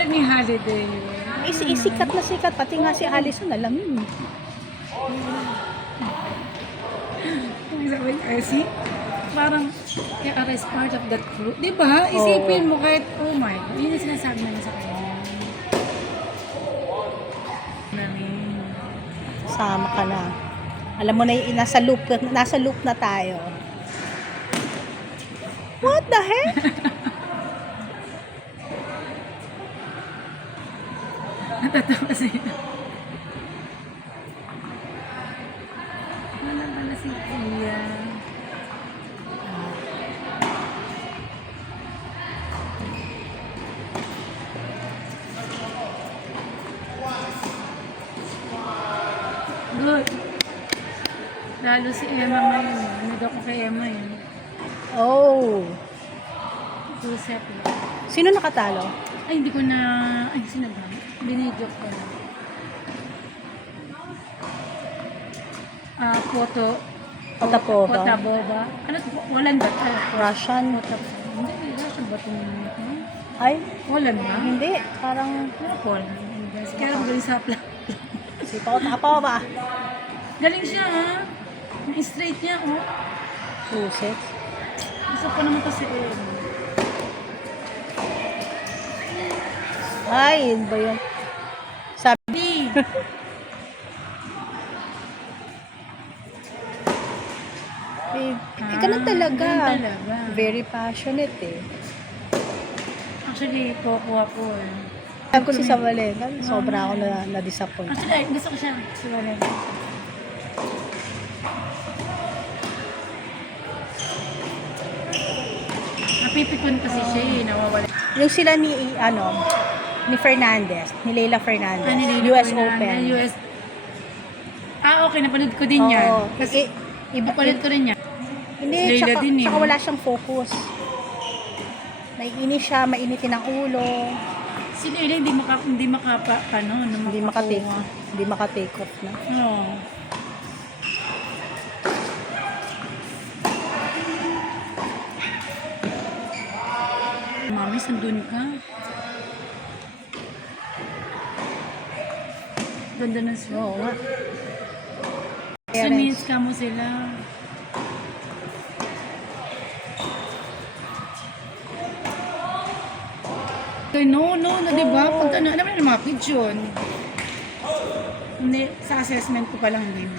Katulad ni Holiday. Sikat na sikat. Pati nga si Allison alam yun. Sabi niya, see? Parang, Kiara is part of that crew. Diba? Isipin mo kahit, oh my, yun yung sinasabi namin sa kanya. Sama ka na. Alam mo na nasa loop na tayo. What the heck? Natatawa sila. Wala pala si Kuya. Good. Lalo si Emma ngayon. Ano daw ko kay Emma yun? Oh. Joseph. Sino nakatalo? Ay, hindi ko na... Ay, sino ba? Binidyo ko na. Photo. Potaboba. Ano ito? Walan ba ito? Russian? Hindi, Russian ba ito? Ay? Walan ba? Hindi. Parang... Pero Poland. Kaya magaling sa plak. Sipa ko tapaw ba? Galing siya, ha? Yung straight niya, oh. Puset. Gusto ko naman ito si Emma. Ay, yun ba yun? Sabi. Ganun talaga. Ganun talaga. Very passionate eh. Actually, kukuha ko eh. Sabi ko si Samuel, sobra ako na-disappoint. Actually, ay, gusto ko siya. Siguro. Napipikon kasi siya eh, nawawala. Yung sila ni Fernandez, ni Leila Fernandez, US Open. US. Okay, napanood ko din yan. Oo. Kasi, napanood ko rin yan. Hindi, Leila tsaka, din eh. tsaka wala siyang focus. Naiinis siya, mainitin ang ulo. Si Leila hindi Hindi maka-take off na. Oo. Mami, sandun ka. Ganda ng snow. Oo nga. So, means ka mo sila. No, diba? Pag ano naman yung mga picture. Hindi, sa assessment ko pa lang din.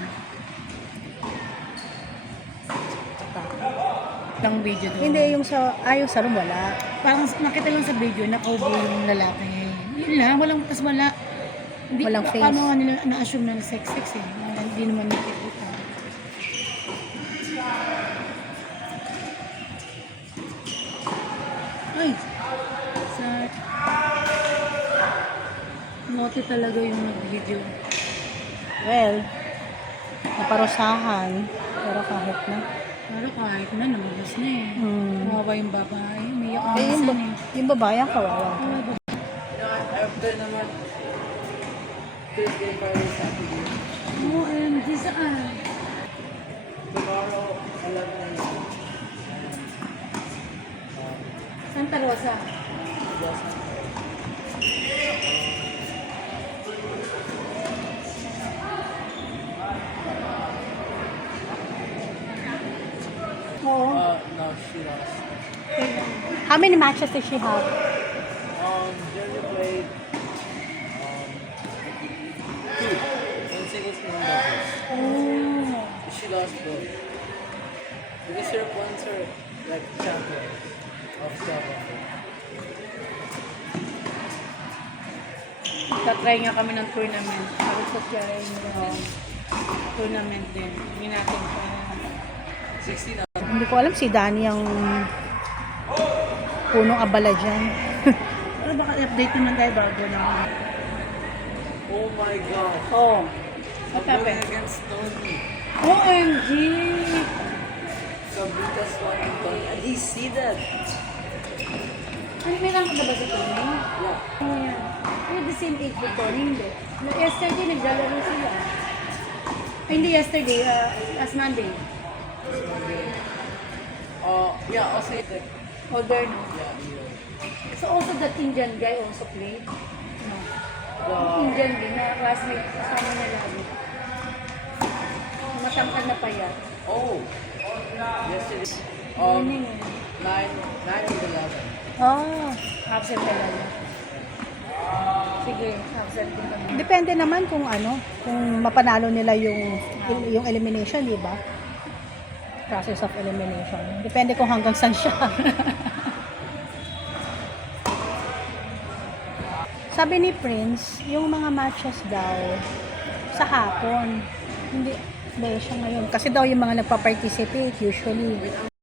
Lang video doon. Hindi, yung sa room wala. Parang nakita lang sa video, nakaubo yung lalaki. Yun lang, wala. Hindi, Walang face. Paano nga nila na-assume na sex eh. Hindi naman nakikita. Ay! Sa... Note talaga yung nag-video. Well, naparusahan. Pero kahit na. Pero kahit na, namagos na eh. Kawawa yung babae. Umiyak ang Eh, isa eh. yung babae ang kawawa. After naman, Thursday, Friday, Saturday. OMG, saan? Tomorrow, 11 a.m. Santa Rosa. Oo. No, she lost. How many matches did she have? Jerry played two. One singles and one doubles. Oh. She lost both. Because her points are like champion of Singapore. Tatry nga kami ng tournament. Para sa try tournament din. Hindi natin pa. 16 out. Hindi ko alam si Danny ang punong abala dyan. Pero baka i-update naman tayo bago na. Oh my god. Oh. I'm What going happened? against Tony. OMG! Sabritas won and Tony. And he see that. Ano, may rank ka ba sa Tony? Yeah. Oo yan. Pero the same age with Tony, hindi. Yesterday, naglalaro sila. Ay, hindi yesterday. Last Monday. Yeah, also like, Older, no? yeah, So also that Indian guy also played. No. Indian din na classmate kasama niya lagi. Matangkad na payat. Oh, yesterday. Morning. 9 and 11. Oh, Absent ka lang. Sige, absent din kami. depende naman kung ano, kung mapanalo nila yung elimination, di ba? Process of elimination. Depende kung hanggang saan siya. Sabi ni Prince, yung mga matches daw sa hapon. Hindi siya ngayon. Kasi daw yung mga nagpa-participate usually